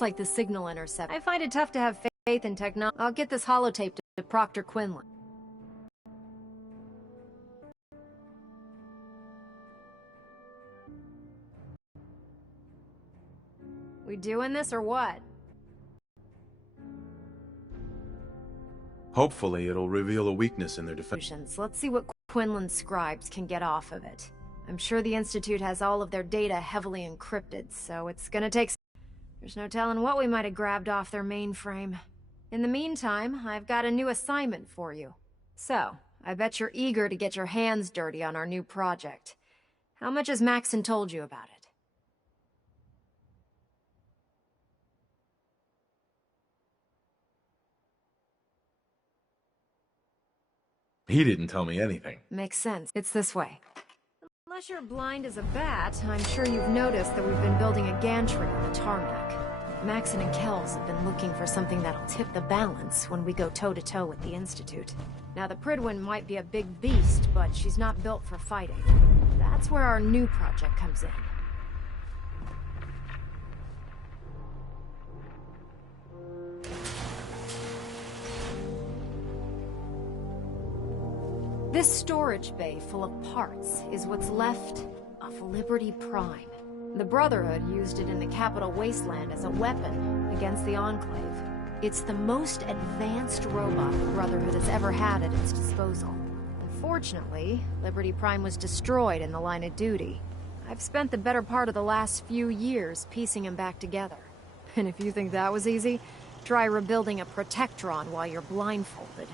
like the signal intercept. I find it tough to have faith in technology. I'll get this holotape to Proctor Quinlan. We doing this or what? Hopefully, it'll reveal a weakness in their defense. Let's see what Quinlan's scribes can get off of it. I'm sure the Institute has all of their data heavily encrypted, so it's gonna take... There's no telling what we might have grabbed off their mainframe. In the meantime, I've got a new assignment for you. So, I bet you're eager to get your hands dirty on our new project. How much has Maxon told you about it? He didn't tell me anything. Makes sense. It's this way. Unless you're blind as a bat, I'm sure you've noticed that we've been building a gantry on the tarmac. Maxon and Kells have been looking for something that'll tip the balance when we go toe-to-toe with the Institute. Now, the Prydwen might be a big beast, but she's not built for fighting. That's where our new project comes in. This storage bay full of parts is what's left of Liberty Prime. The Brotherhood used it in the Capital Wasteland as a weapon against the Enclave. It's the most advanced robot the Brotherhood has ever had at its disposal. Unfortunately, Liberty Prime was destroyed in the line of duty. I've spent the better part of the last few years piecing him back together. And if you think that was easy, try rebuilding a Protectron while you're blindfolded.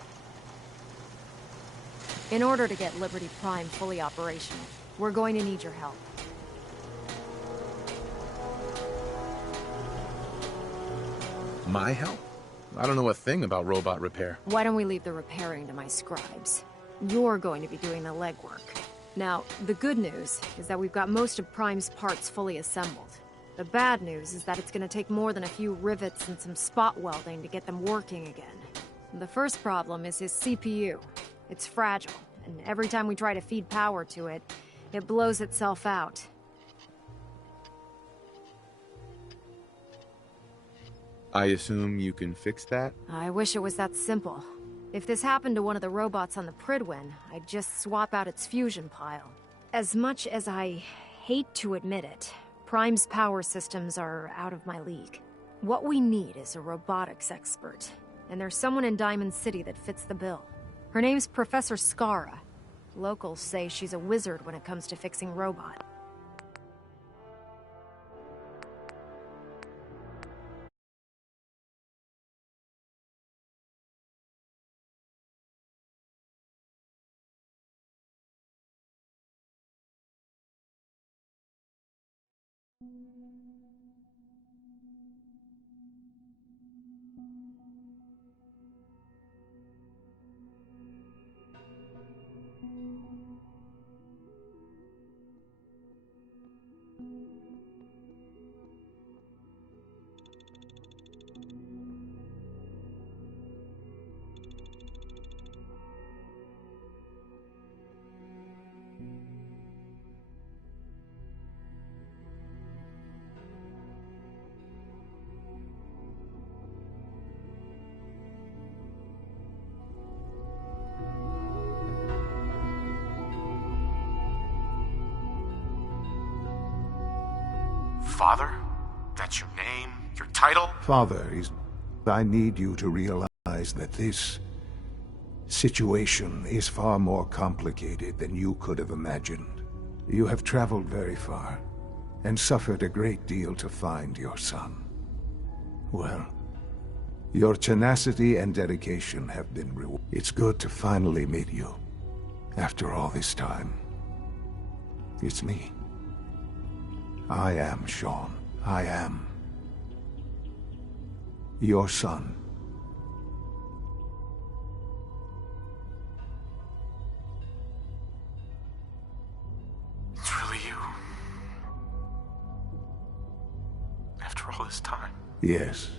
In order to get Liberty Prime fully operational, we're going to need your help. My help? I don't know a thing about robot repair. Why don't we leave the repairing to my scribes? You're going to be doing the legwork. Now, the good news is that we've got most of Prime's parts fully assembled. The bad news is that it's going to take more than a few rivets and some spot welding to get them working again. The first problem is his CPU. It's fragile, and every time we try to feed power to it, it blows itself out. I assume you can fix that? I wish it was that simple. If this happened to one of the robots on the Prydwen, I'd just swap out its fusion pile. As much as I hate to admit it, Prime's power systems are out of my league. What we need is a robotics expert, and there's someone in Diamond City that fits the bill. Her name's Professor Skara. Locals say she's a wizard when it comes to fixing robots. Father? That's your name? Your title? Father, I need you to realize that this situation is far more complicated than you could have imagined. You have traveled very far, and suffered a great deal to find your son. Well, your tenacity and dedication have been rewarded. It's good to finally meet you, after all this time. It's me. I am Sean. I am your son. It's really you. After all this time. Yes.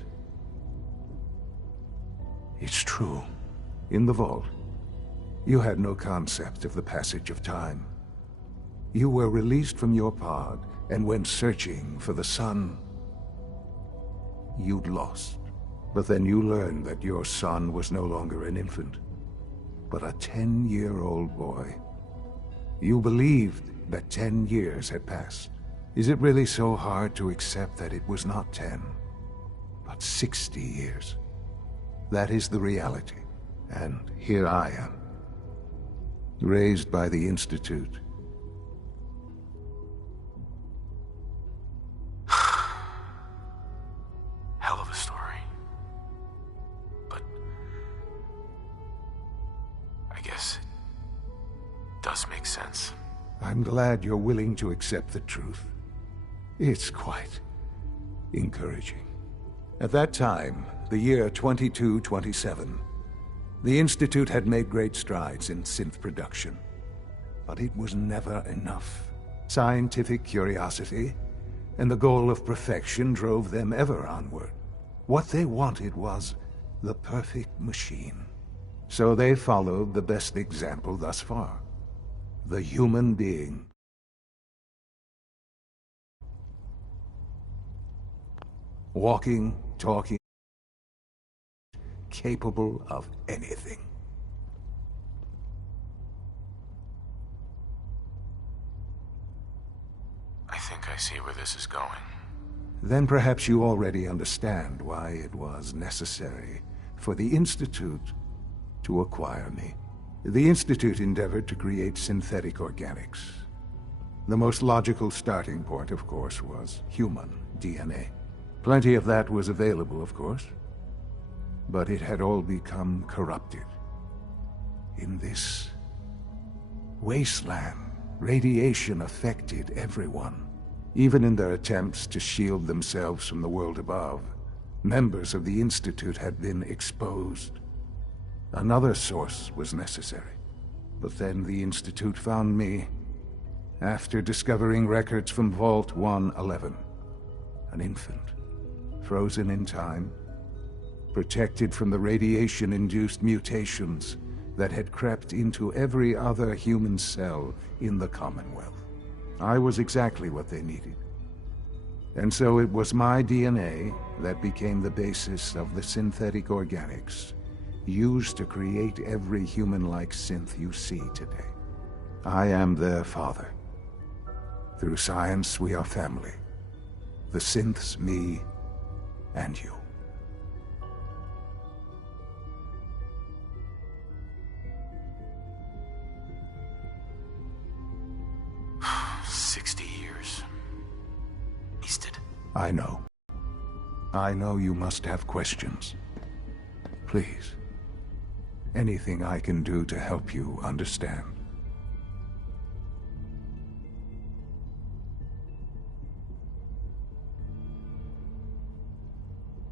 It's true. In the vault, you had no concept of the passage of time. You were released from your pod and went searching for the sun you'd lost. But then you learned that your son was no longer an infant, but a 10-year-old boy. You believed that 10 years had passed. Is it really so hard to accept that it was not 10, but 60 years? That is the reality. And here I am, raised by the Institute. Hell of a story. But I guess it does make sense. I'm glad you're willing to accept the truth. It's quite encouraging. At that time, the year 2227, the Institute had made great strides in synth production. But it was never enough. Scientific curiosity and the goal of perfection drove them ever onward. What they wanted was the perfect machine. So they followed the best example thus far: the human being. Walking, talking, capable of anything. I think I see where this is going. Then perhaps you already understand why it was necessary for the Institute to acquire me. The Institute endeavored to create synthetic organics. The most logical starting point, of course, was human DNA. Plenty of that was available, of course, but it had all become corrupted. In this wasteland, radiation affected everyone. Even in their attempts to shield themselves from the world above, members of the Institute had been exposed. Another source was necessary. But then the Institute found me after discovering records from Vault 111. An infant, frozen in time, protected from the radiation-induced mutations that had crept into every other human cell in the Commonwealth. I was exactly what they needed. And so it was my DNA that became the basis of the synthetic organics used to create every human-like synth you see today. I am their father. Through science, we are family. The synths, me, and you. I know. I know you must have questions. Please. Anything I can do to help you understand.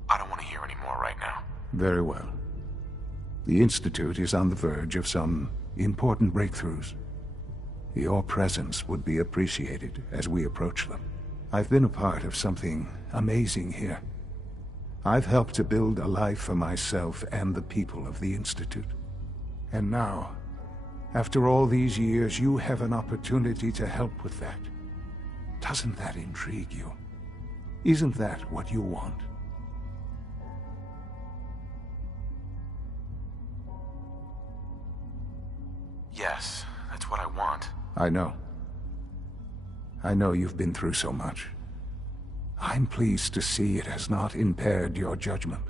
I don't want to hear any more right now. Very well. The Institute is on the verge of some important breakthroughs. Your presence would be appreciated as we approach them. I've been a part of something amazing here. I've helped to build a life for myself and the people of the Institute. And now, after all these years, you have an opportunity to help with that. Doesn't that intrigue you? Isn't that what you want? Yes, that's what I want. I know. I know you've been through so much. I'm pleased to see it has not impaired your judgment.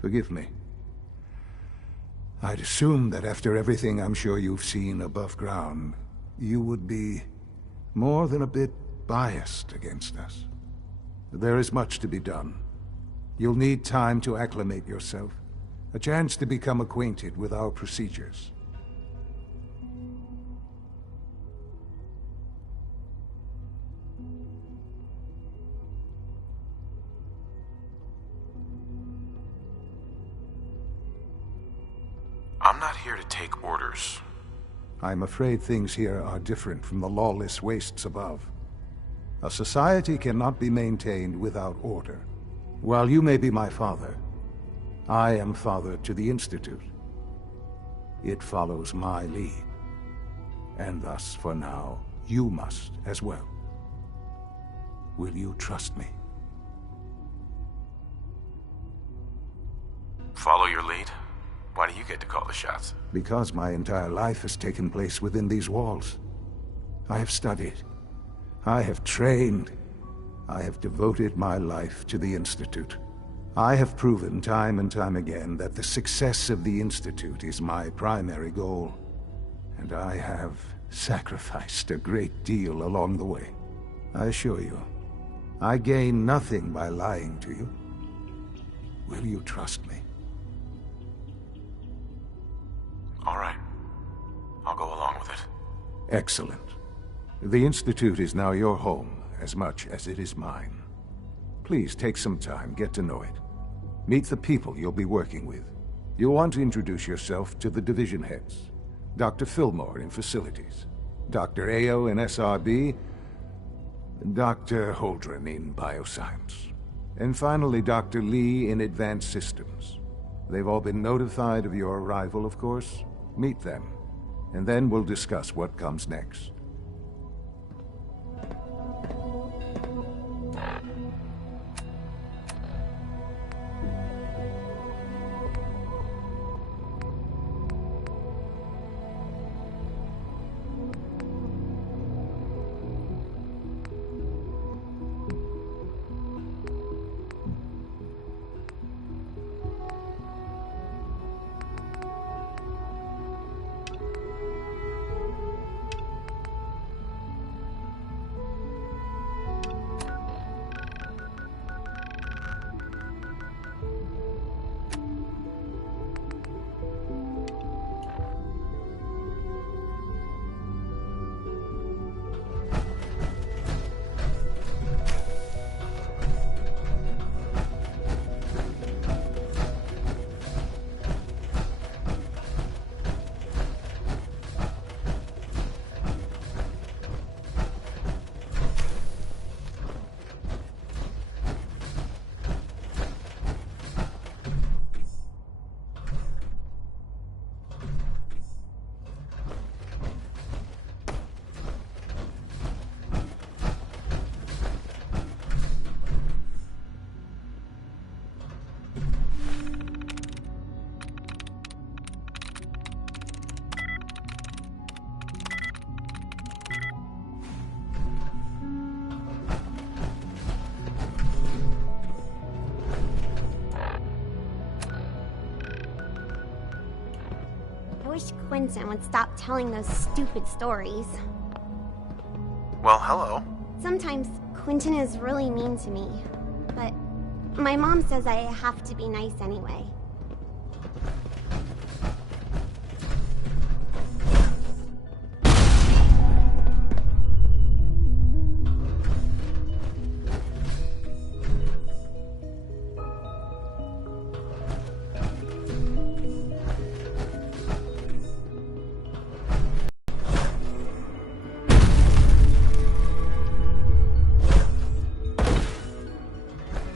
Forgive me. I'd assumed that after everything I'm sure you've seen above ground, you would be more than a bit biased against us. There is much to be done. You'll need time to acclimate yourself, a chance to become acquainted with our procedures. I'm not here to take orders. I'm afraid things here are different from the lawless wastes above. A society cannot be maintained without order. While you may be my father, I am father to the Institute. It follows my lead. And thus, for now, you must as well. Will you trust me? Follow your lead? Why do you get to call the shots? Because my entire life has taken place within these walls. I have studied. I have trained. I have devoted my life to the Institute. I have proven time and time again that the success of the Institute is my primary goal. And I have sacrificed a great deal along the way. I assure you, I gain nothing by lying to you. Will you trust me? All right. I'll go along with it. Excellent. The Institute is now your home, as much as it is mine. Please take some time, get to know it. Meet the people you'll be working with. You'll want to introduce yourself to the division heads. Dr. Fillmore in Facilities, Dr. Ao in SRB, Dr. Holdren in Bioscience, and finally Dr. Lee in Advanced Systems. They've all been notified of your arrival, of course. Meet them, and then we'll discuss what comes next. I wish Quentin would stop telling those stupid stories. Well, hello. Sometimes Quentin is really mean to me, but my mom says I have to be nice anyway.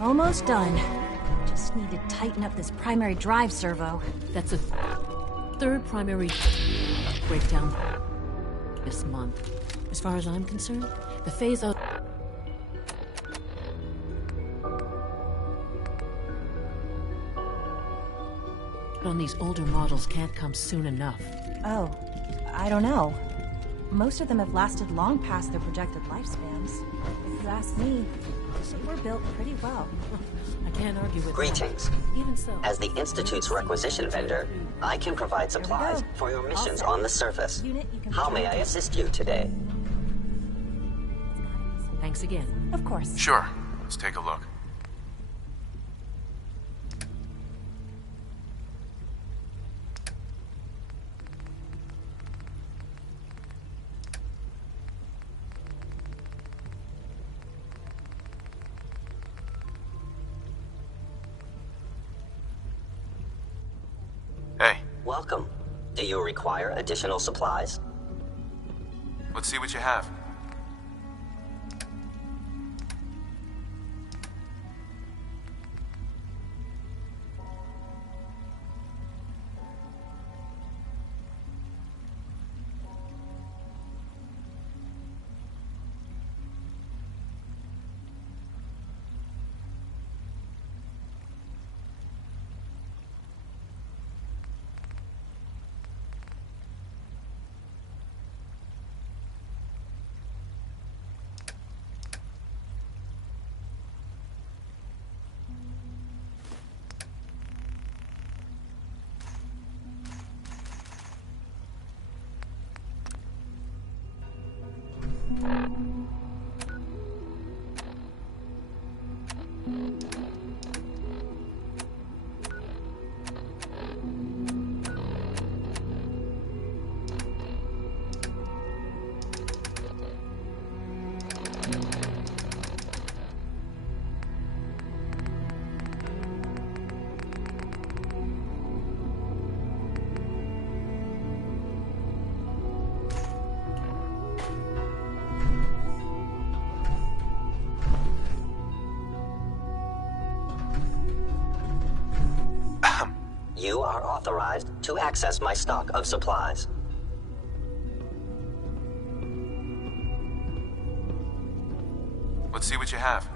Almost done. Just need to tighten up this primary drive servo. That's a third primary breakdown this month. As far as I'm concerned, the phase out on these older models can't come soon enough. Oh, I don't know. Most of them have lasted long past their projected lifespans. If you ask me, they were built pretty well. I can't argue with Greetings. that. Even so, As the Institute's requisition vendor, I can provide supplies go. for your All missions set. on the surface. Unit, you can How join may I us. assist you today? thanks again. Of course. Sure. Let's take a look. Hey, Welcome. Do you require additional supplies? let's see what you have. You are authorized to access my stock of supplies. Let's see what you have.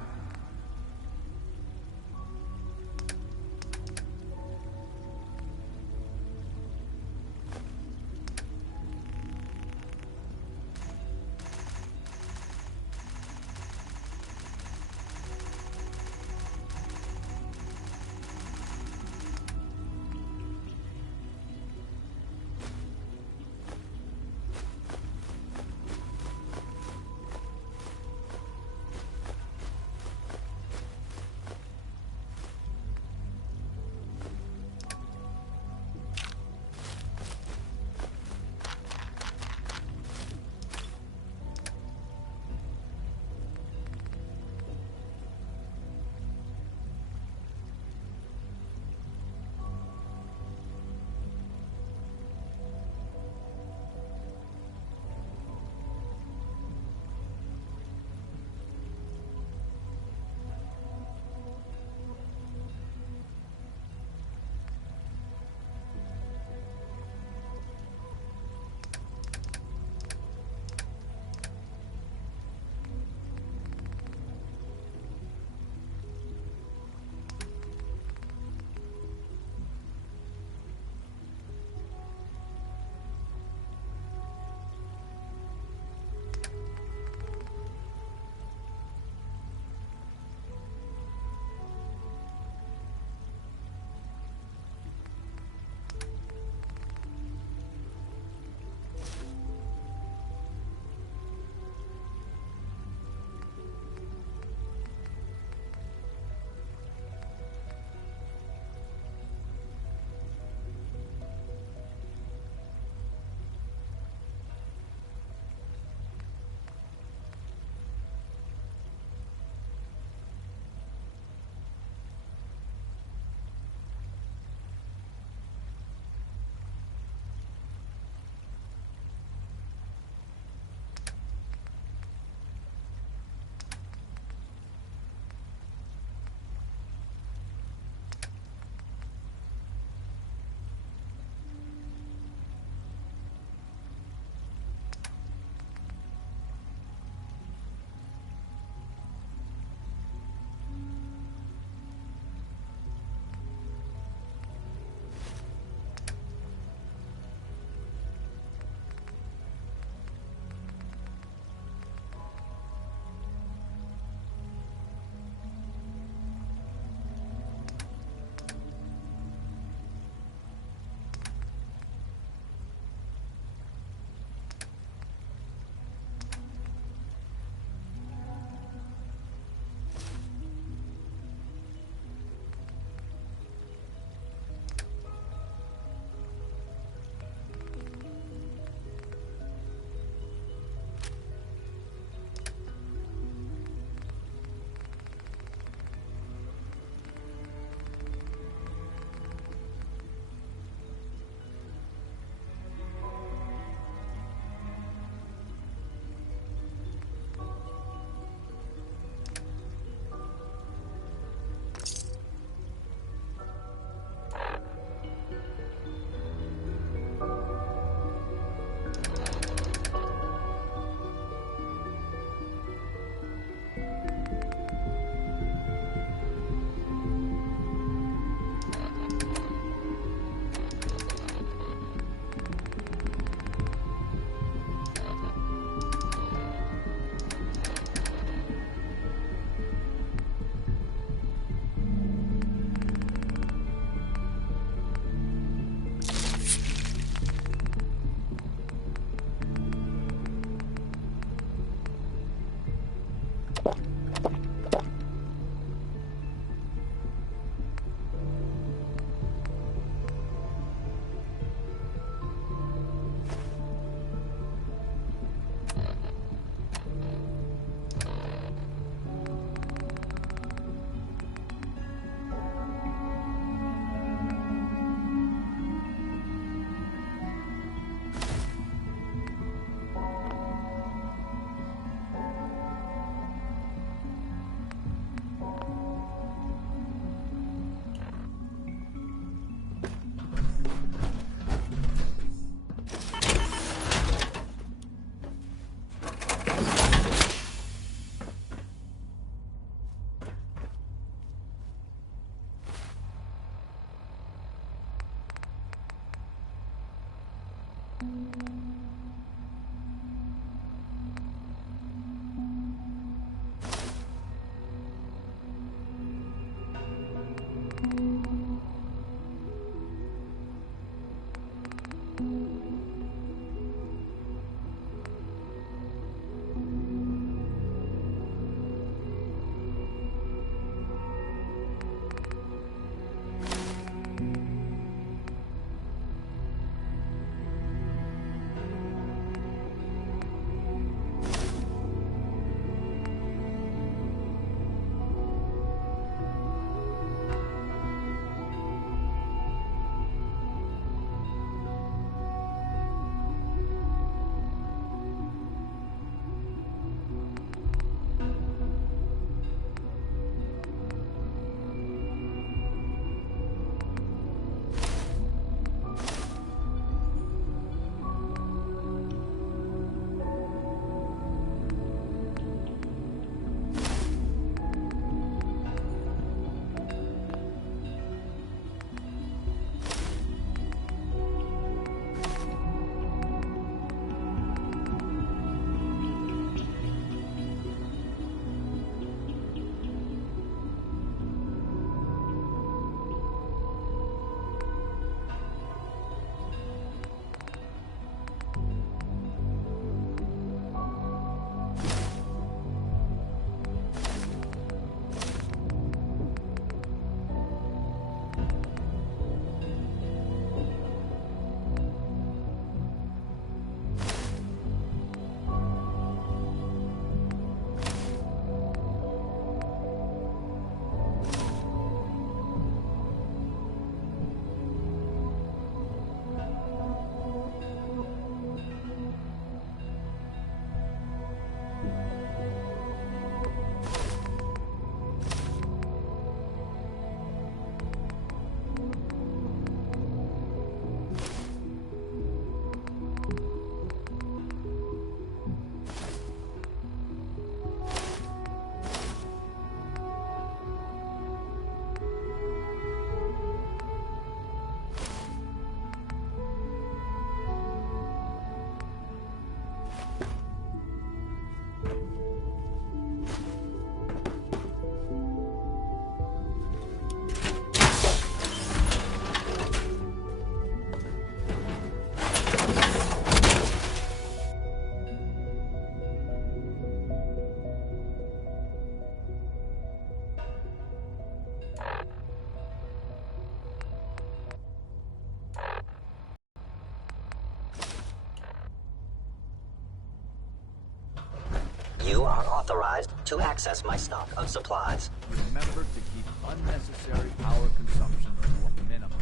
You are authorized to access my stock of supplies. Remember to keep unnecessary power consumption to a minimum.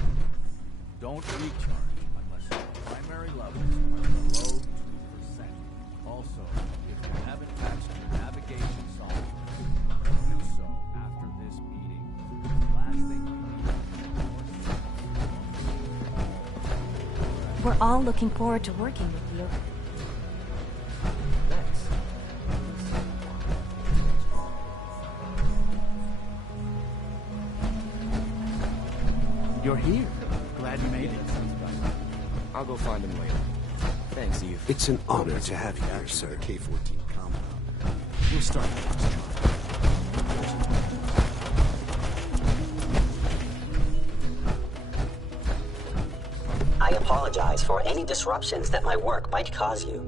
Don't recharge unless your primary levels are below 2%. Also, if you haven't patched your navigation software, do so after this meeting. Last thing you need. We're all looking forward to working with you. You're here. Glad you made it. I'll go find him later. Thanks, Eve. It's an honor to have you here, sir. K-14 compound. We'll start the next trial. I apologize for any disruptions that my work might cause you.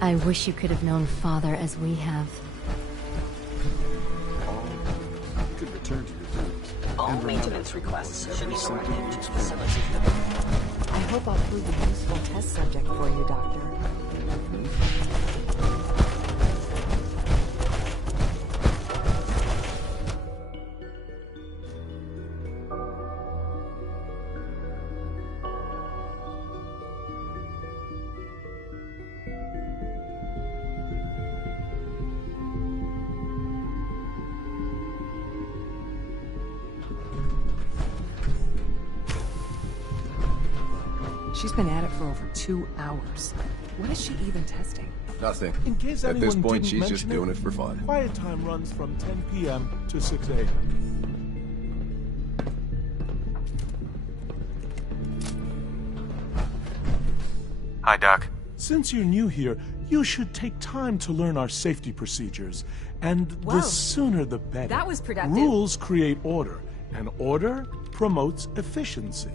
I wish you could have known Father as we have. Could return to your duties. All maintenance requests should be directed to the facility. I hope I'll prove a useful test subject for you, Doctor. She's been at it for over 2 hours. What is she even testing? Nothing. In case At this anyone point, didn't she's just mention it, doing it for fun. Quiet time runs from 10 p.m. to 6 a.m. 'Cause I don't know. Quiet time runs from 10 p.m. to 6 a.m. 10 p.m. to 6 a.m. Hi, Doc. Since you're new here, you should take time to learn our safety procedures. And Whoa. the sooner the better. That was productive. Rules create order, and order promotes efficiency.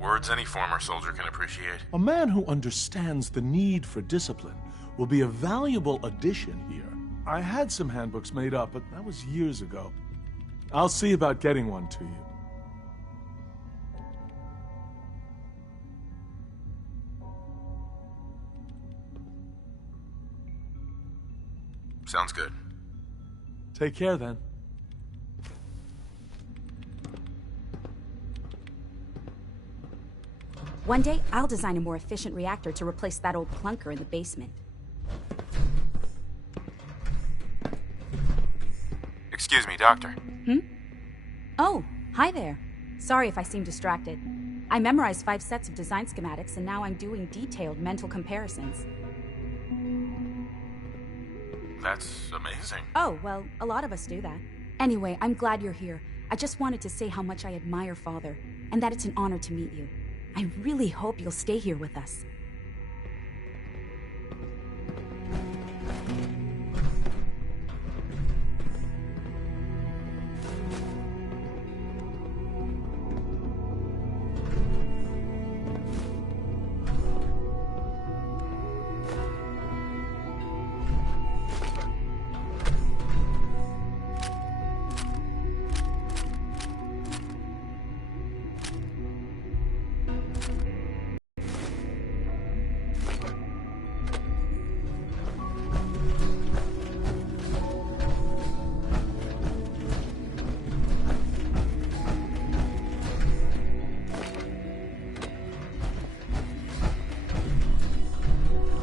Words any former soldier can appreciate. A man who understands the need for discipline will be a valuable addition here. I had some handbooks made up, but that was years ago. I'll see about getting one to you. Sounds good. Take care, then. One day, I'll design a more efficient reactor to replace that old clunker in the basement. Excuse me, Doctor. Oh, hi there. Sorry if I seem distracted. I memorized 5 sets of design schematics, and now I'm doing detailed mental comparisons. That's amazing. Oh, well, a lot of us do that. Anyway, I'm glad you're here. I just wanted to say how much I admire Father, and that it's an honor to meet you. I really hope you'll stay here with us.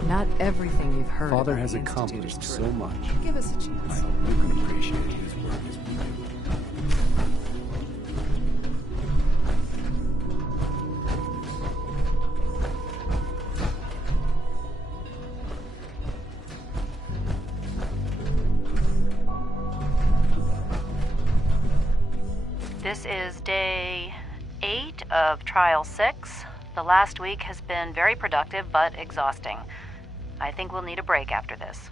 Not everything you've heard. Father about has the Institute accomplished is so true. much. Give us a I chance. hope you can appreciate his work as we do. This is day 8 of Trial 6. The last week has been very productive but exhausting. I think we'll need a break after this.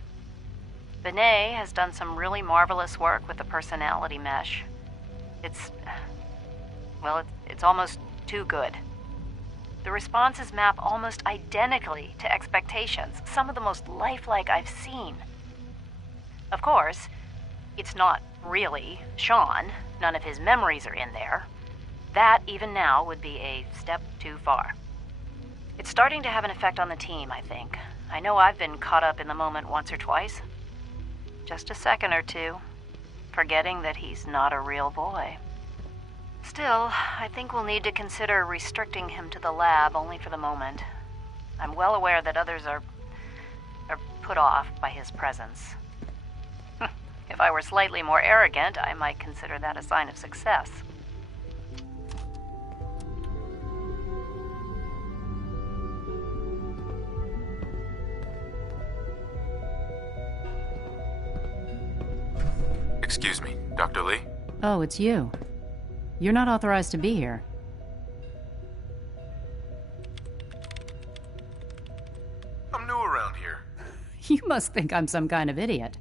Benet has done some really marvelous work with the personality mesh. It's almost too good. The responses map almost identically to expectations, some of the most lifelike I've seen. Of course, it's not really Sean. None of his memories are in there. That, even now, would be a step too far. It's starting to have an effect on the team, I think. I know I've been caught up in the moment once or twice. Just a second or two, forgetting that he's not a real boy. Still, I think we'll need to consider restricting him to the lab only for the moment. I'm well aware that others are put off by his presence. If I were slightly more arrogant, I might consider that a sign of success. Excuse me, Dr. Lee? Oh, it's you. You're not authorized to be here. I'm new around here. You must think I'm some kind of idiot.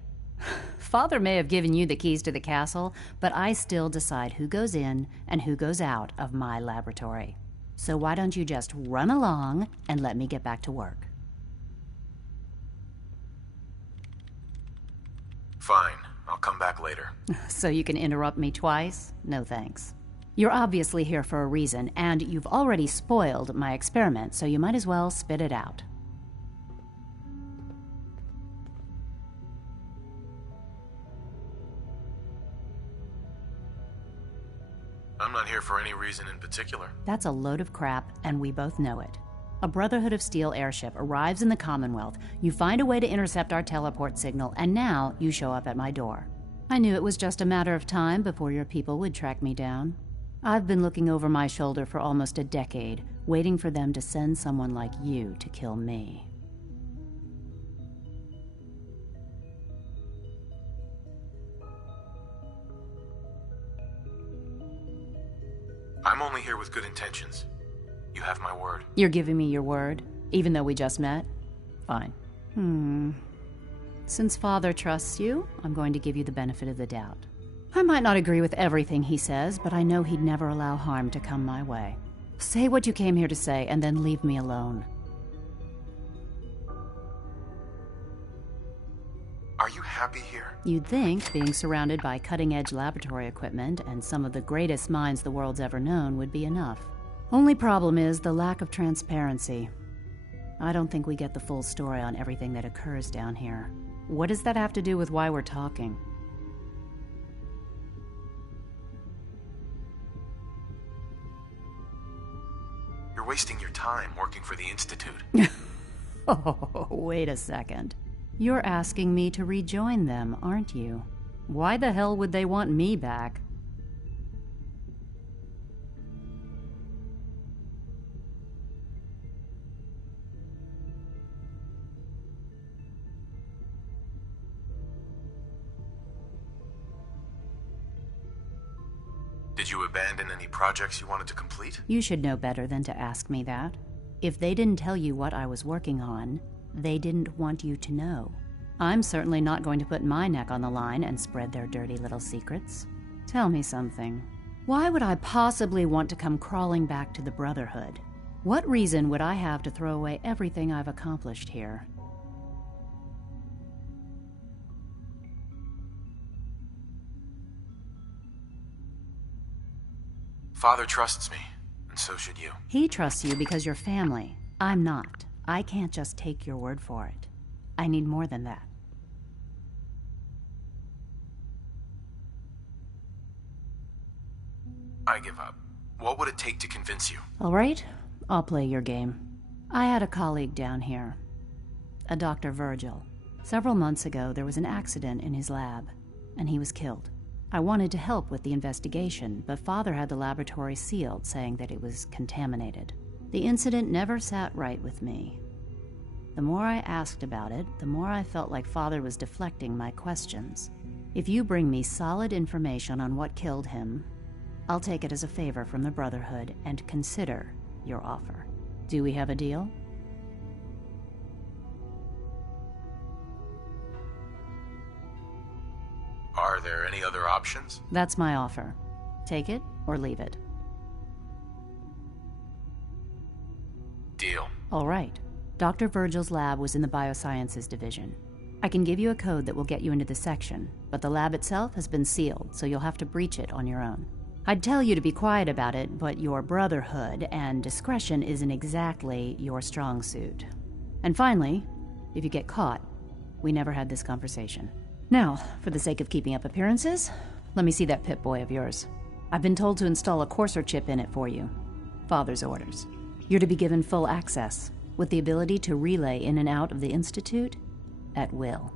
Father may have given you the keys to the castle, but I still decide who goes in and who goes out of my laboratory. So why don't you just run along and let me get back to work? Fine. I'll come back later. So you can interrupt me twice? No thanks. You're obviously here for a reason, and you've already spoiled my experiment, so you might as well spit it out. I'm not here for any reason in particular. That's a load of crap, and we both know it. A Brotherhood of Steel airship arrives in the Commonwealth, you find a way to intercept our teleport signal, and now you show up at my door. I knew it was just a matter of time before your people would track me down. I've been looking over my shoulder for almost a decade, waiting for them to send someone like you to kill me. I'm only here with good intentions. You have my word. You're giving me your word, even though we just met? Fine. Since Father trusts you, I'm going to give you the benefit of the doubt. I might not agree with everything he says, but I know he'd never allow harm to come my way. Say what you came here to say, and then leave me alone. Are you happy here? You'd think being surrounded by cutting-edge laboratory equipment and some of the greatest minds the world's ever known would be enough. Only problem is the lack of transparency. I don't think we get the full story on everything that occurs down here. What does that have to do with why we're talking? You're wasting your time working for the Institute. Oh, wait a second. You're asking me to rejoin them, aren't you? Why the hell would they want me back? Did you abandon any projects you wanted to complete? You should know better than to ask me that. If they didn't tell you what I was working on, they didn't want you to know. I'm certainly not going to put my neck on the line and spread their dirty little secrets. Tell me something. Why would I possibly want to come crawling back to the Brotherhood? What reason would I have to throw away everything I've accomplished here? Father trusts me, and so should you. He trusts you because you're family. I'm not. I can't just take your word for it. I need more than that. I give up. What would it take to convince you? All right, I'll play your game. I had a colleague down here, a Dr. Virgil. Several months ago, there was an accident in his lab, and he was killed. I wanted to help with the investigation, but Father had the laboratory sealed, saying that it was contaminated. The incident never sat right with me. The more I asked about it, the more I felt like Father was deflecting my questions. If you bring me solid information on what killed him, I'll take it as a favor from the Brotherhood and consider your offer. Do we have a deal? Are there any other options? That's my offer. Take it or leave it. Deal. All right. Dr. Virgil's lab was in the Biosciences Division. I can give you a code that will get you into the section, but the lab itself has been sealed, so you'll have to breach it on your own. I'd tell you to be quiet about it, but your Brotherhood and discretion isn't exactly your strong suit. And finally, if you get caught, we never had this conversation. Now, for the sake of keeping up appearances, let me see that Pip-Boy of yours. I've been told to install a courser chip in it for you. Father's orders. You're to be given full access, with the ability to relay in and out of the Institute at will.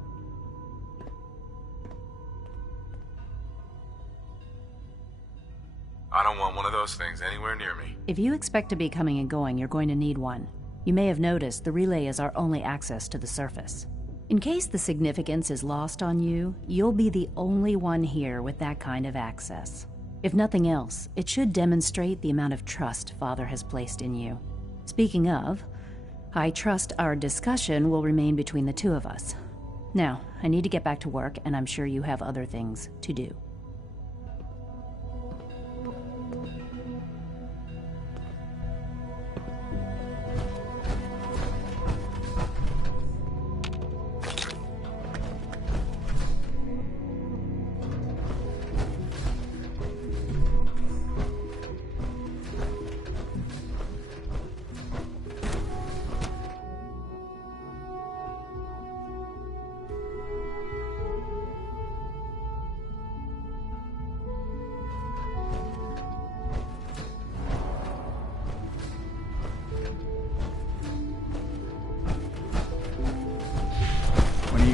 I don't want one of those things anywhere near me. If you expect to be coming and going, you're going to need one. You may have noticed the relay is our only access to the surface. In case the significance is lost on you, you'll be the only one here with that kind of access. If nothing else, it should demonstrate the amount of trust Father has placed in you. Speaking of, I trust our discussion will remain between the two of us. Now, I need to get back to work, and I'm sure you have other things to do.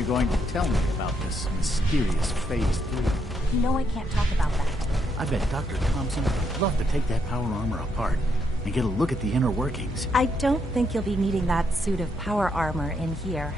Going to tell me about this mysterious Phase 3. You know I can't talk about that. I bet Dr. Thompson would love to take that power armor apart and get a look at the inner workings. I don't think you'll be needing that suit of power armor in here.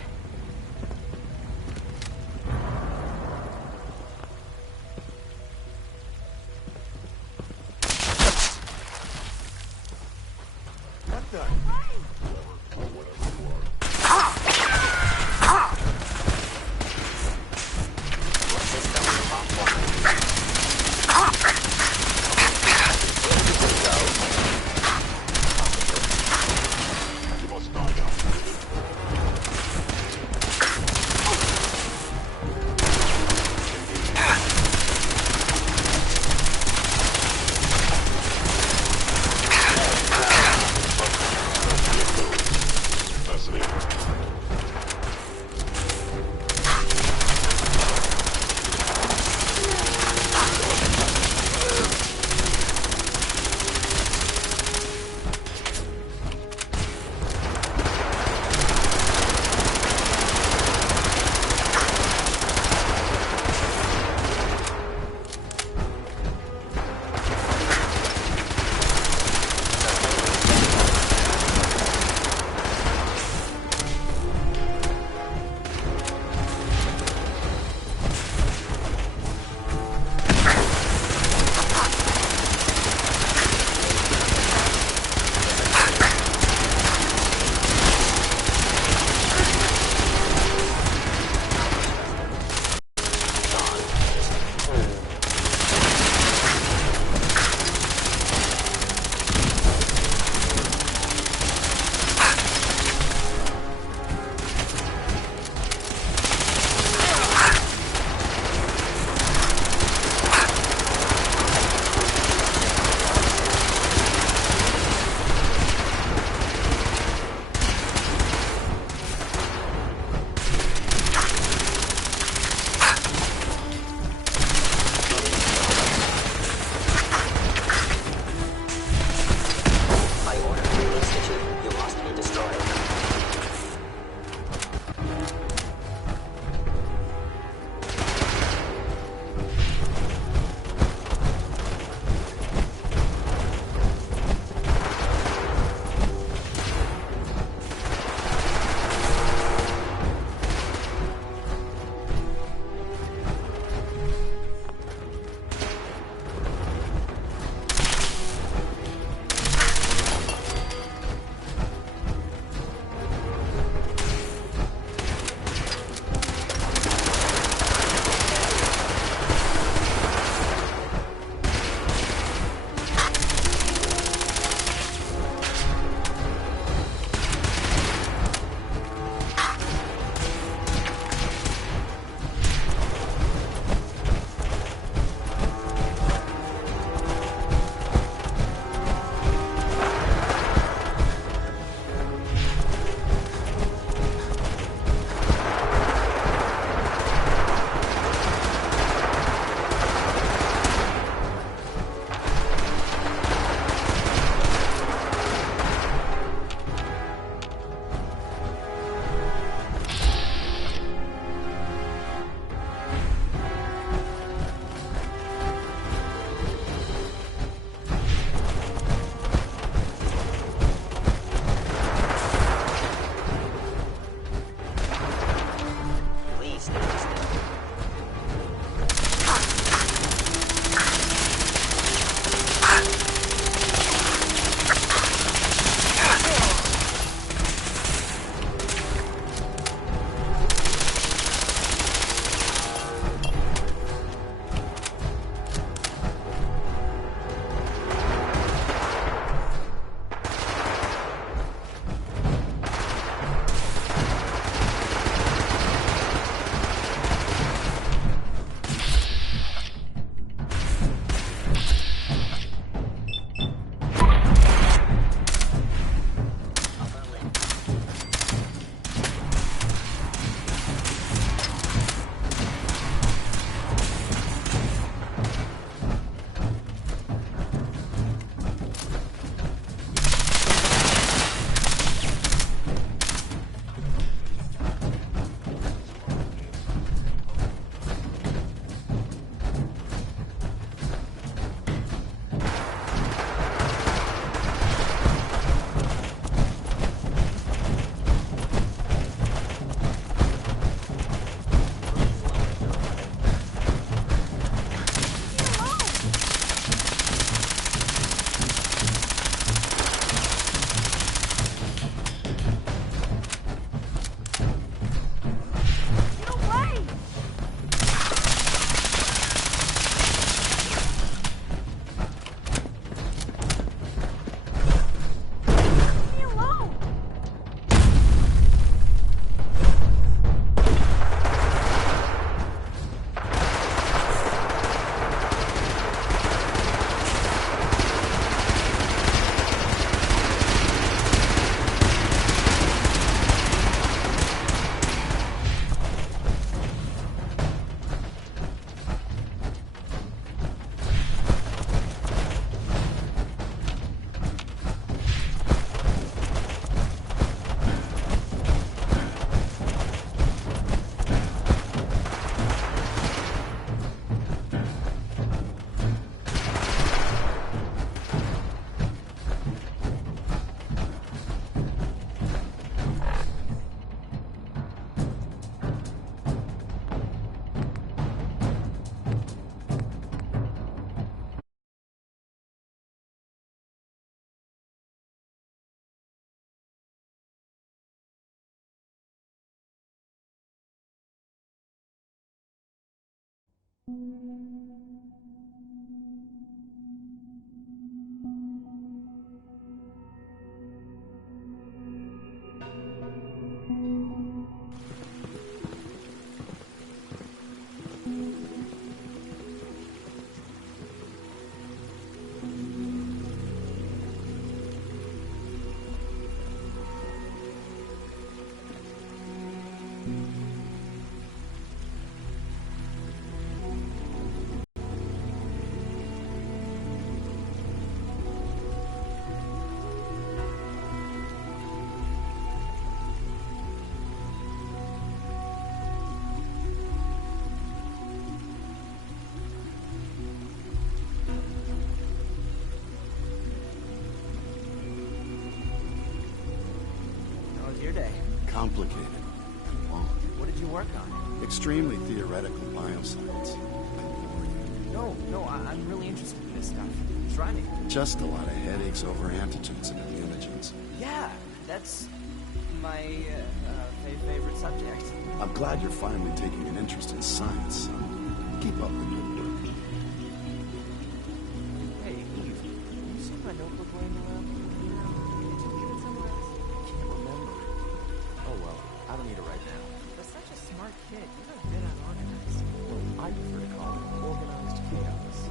How was your day? Complicated. Long. What did you work on? Extremely theoretical bioscience. No, I'm really interested in this stuff. Try me. Just a lot of headaches over antigens and immunogens. Yeah, that's my favorite subject. I'm glad you're finally taking an interest in science. Keep up the good work. Hey, Eve, you see my notebook laying around? Did you leave it somewhere else? I can't remember. Oh well, I don't need it right now. For such a smart kid, you're a bit unorganized. Well, I prefer to call it organized chaos.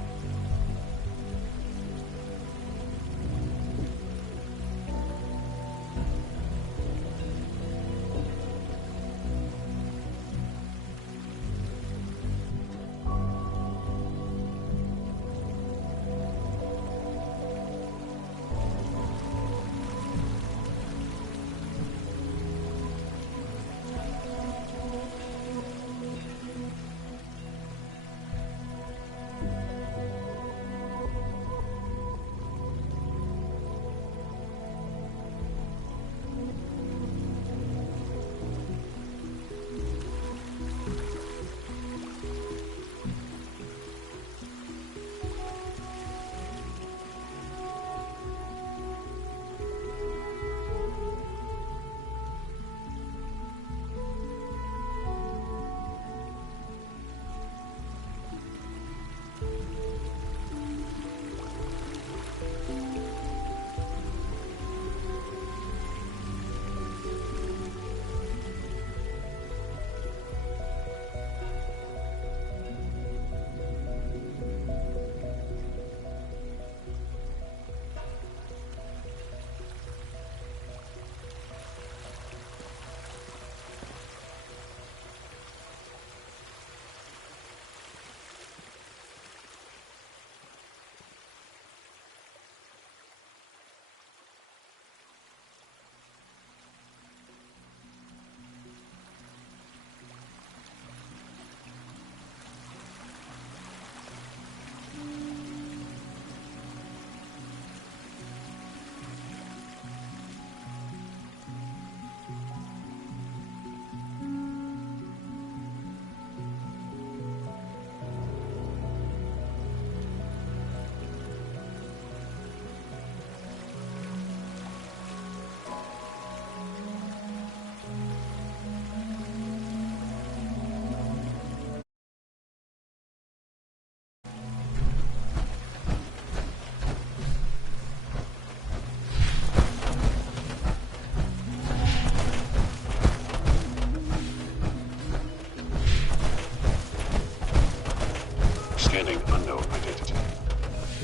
Scanning unknown identity.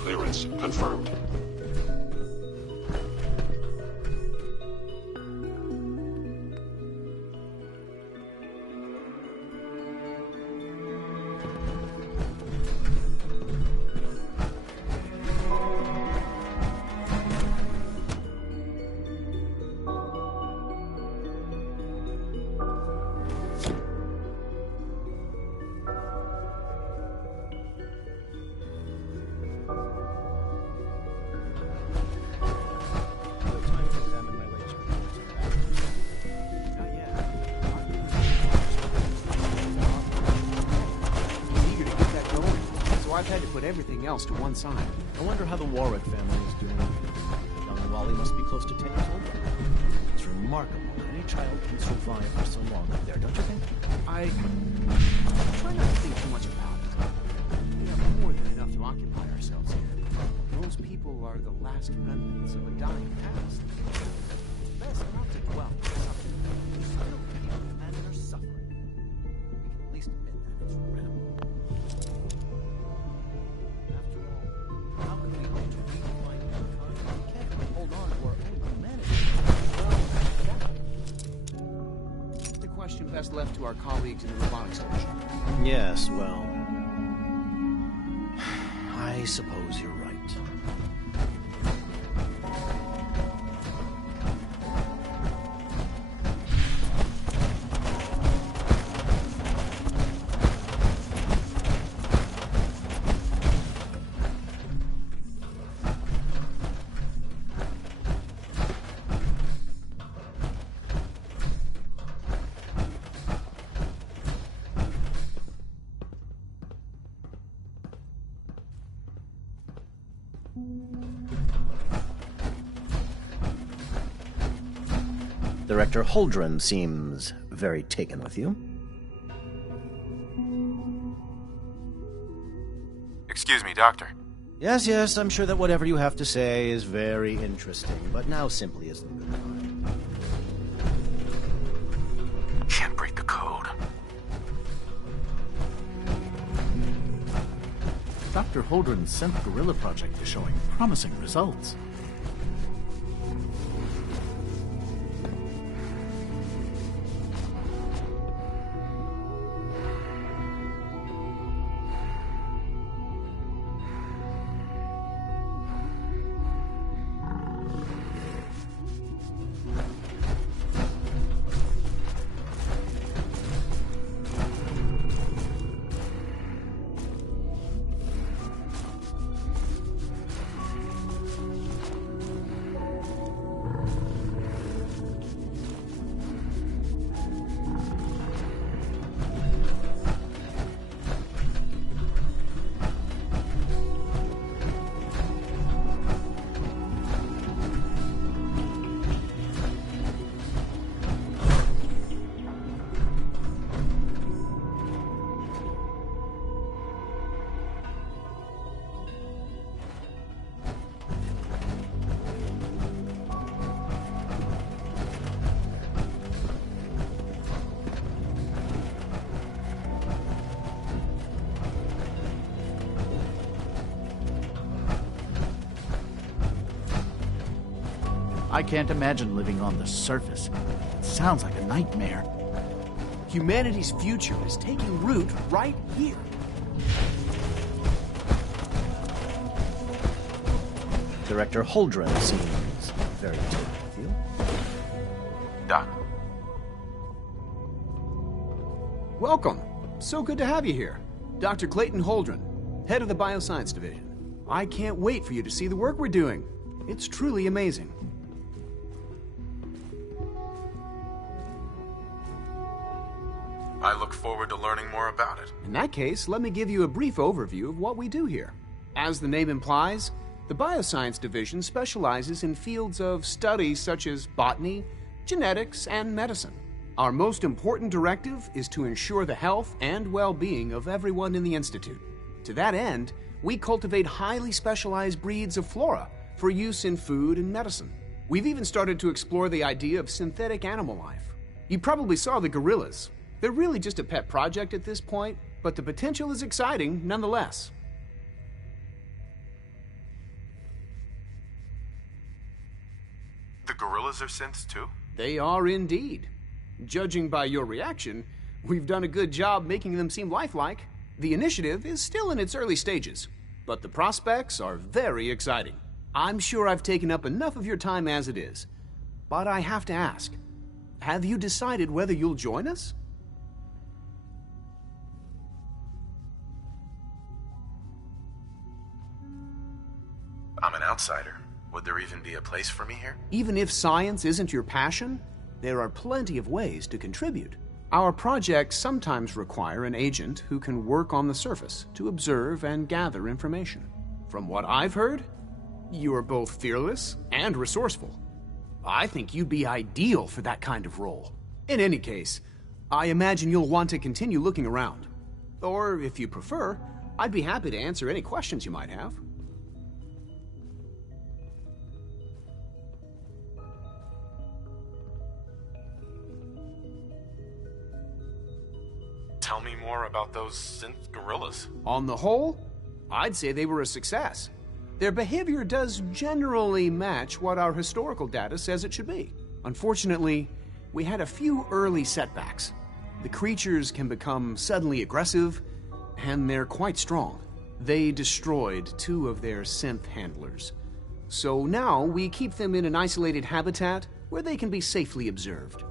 Clearance confirmed. I've had to put everything else to one side. I wonder how the Warwick family is doing. Young Wally must be close to 10 years old. It's remarkable how any child can survive for so long up there, don't you think? I try not to think too much about it. are the last remnants of a dying past. Best not to dwell on something that still people and are suffering. We can at least admit that it's grim. After all, how can we hope to redefine mankind if we can't hold on to our own humanity? Well, that's the question best left to our colleagues in the robotics division. Yes, well, I suppose you're right. Director Holdren seems very taken with you. Excuse me, Doctor. Yes, I'm sure that whatever you have to say is very interesting, but now simply isn't the time. Can't break the code. Dr. Holdren's synth gorilla project is showing promising results. I can't imagine living on the surface. It sounds like a nightmare. Humanity's future is taking root right here. Director Holdren seems very taken with you. Doc. Welcome. So good to have you here. Dr. Clayton Holdren, head of the Bioscience Division. I can't wait for you to see the work we're doing. It's truly amazing. I look forward to learning more about it. In that case, let me give you a brief overview of what we do here. As the name implies, the Bioscience Division specializes in fields of study such as botany, genetics, and medicine. Our most important directive is to ensure the health and well-being of everyone in the Institute. To that end, we cultivate highly specialized breeds of flora for use in food and medicine. We've even started to explore the idea of synthetic animal life. You probably saw the gorillas. They're really just a pet project at this point, but the potential is exciting nonetheless. The gorillas are synths too? They are indeed. Judging by your reaction, we've done a good job making them seem lifelike. The initiative is still in its early stages, but the prospects are very exciting. I'm sure I've taken up enough of your time as it is, but I have to ask, have you decided whether you'll join us? I'm an outsider. Would there even be a place for me here? Even if science isn't your passion, there are plenty of ways to contribute. Our projects sometimes require an agent who can work on the surface to observe and gather information. From what I've heard, you are both fearless and resourceful. I think you'd be ideal for that kind of role. In any case, I imagine you'll want to continue looking around. Or, if you prefer, I'd be happy to answer any questions you might have. tell me more about those synth gorillas? On the whole, I'd say they were a success. Their behavior does generally match what our historical data says it should be. Unfortunately, we had a few early setbacks. The creatures can become suddenly aggressive, and they're quite strong. They destroyed 2 of their synth handlers. So now we keep them in an isolated habitat where they can be safely observed.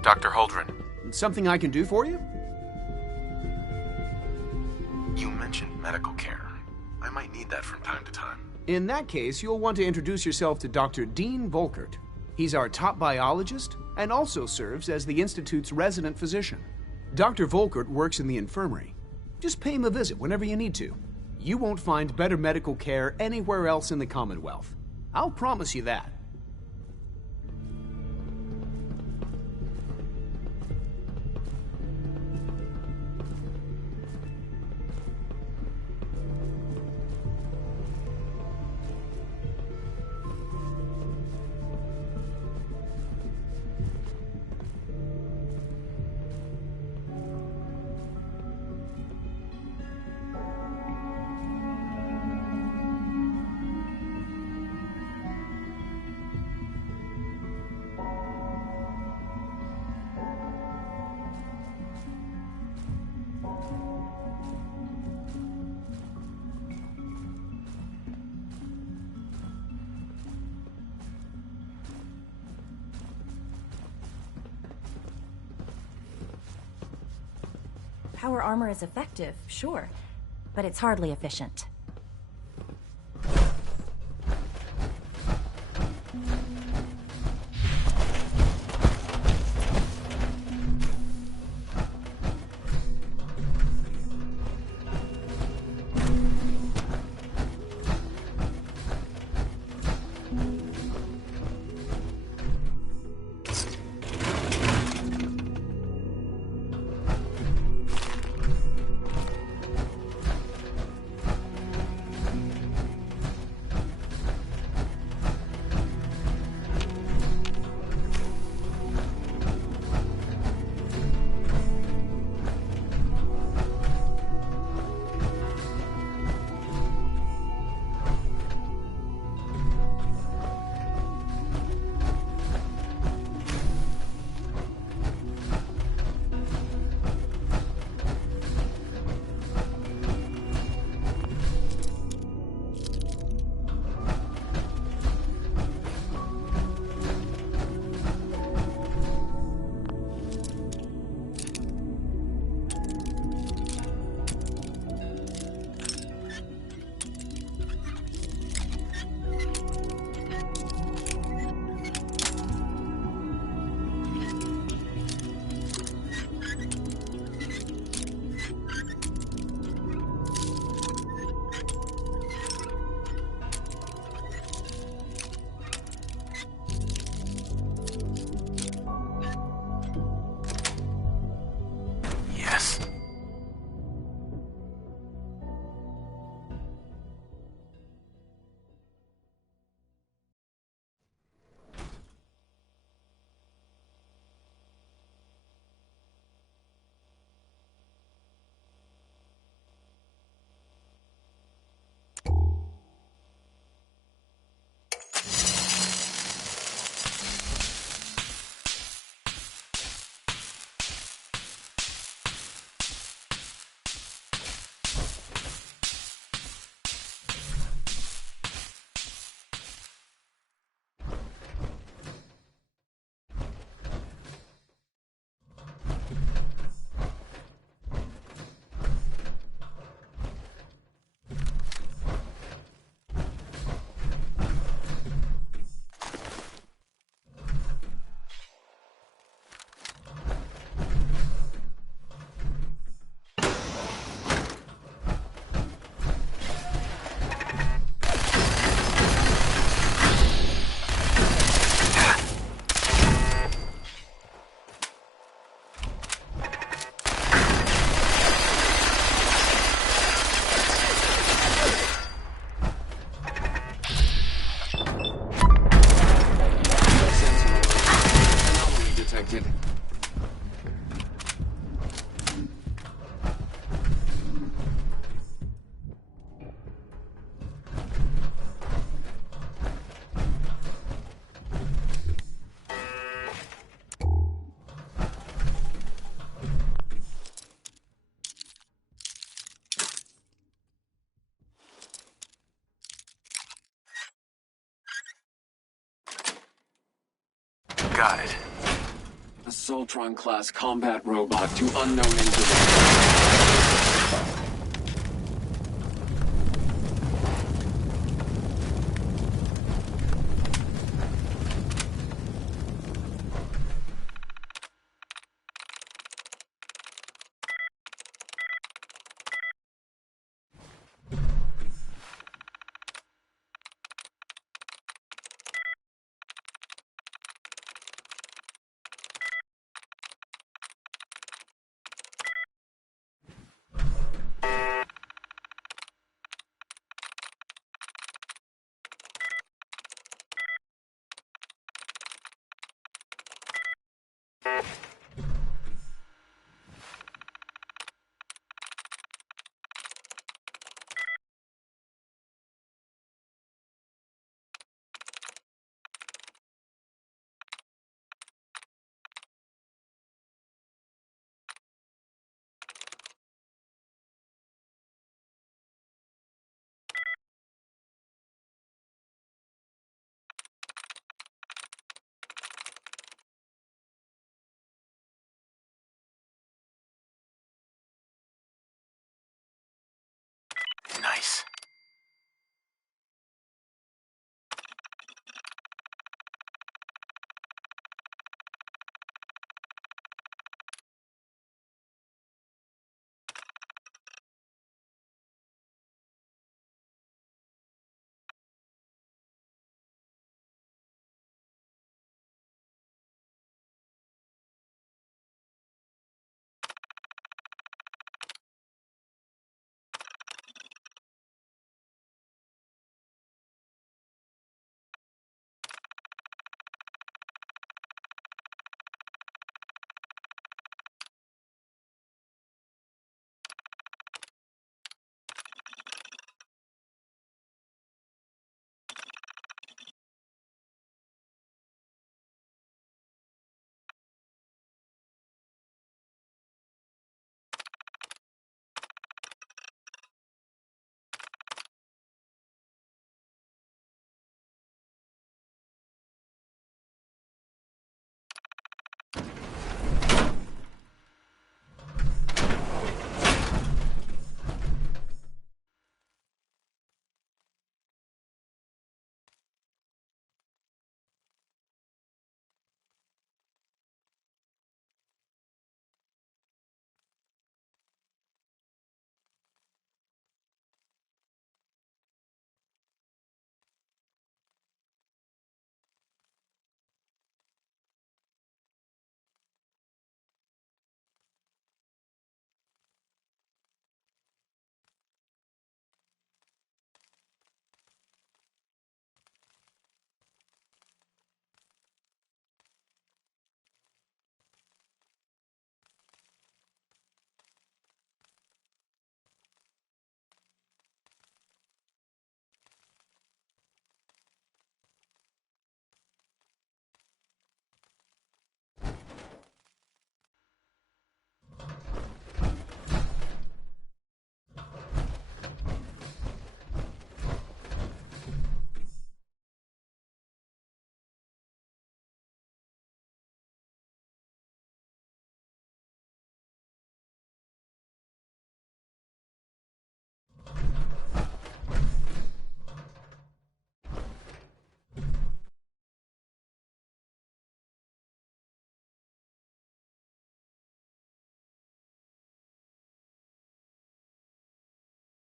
Dr. Holdren. Something I can do for you? You mentioned medical care. I might need that from time to time. In that case, you'll want to introduce yourself to Dr. Dean Volkert. He's our top biologist and also serves as the Institute's resident physician. Dr. Volkert works in the infirmary. Just pay him a visit whenever you need to. You won't find better medical care anywhere else in the Commonwealth. I'll promise you that. Power armor is effective, sure, but it's hardly efficient. detected. Got it. A Soltron-class combat robot to unknown engineer.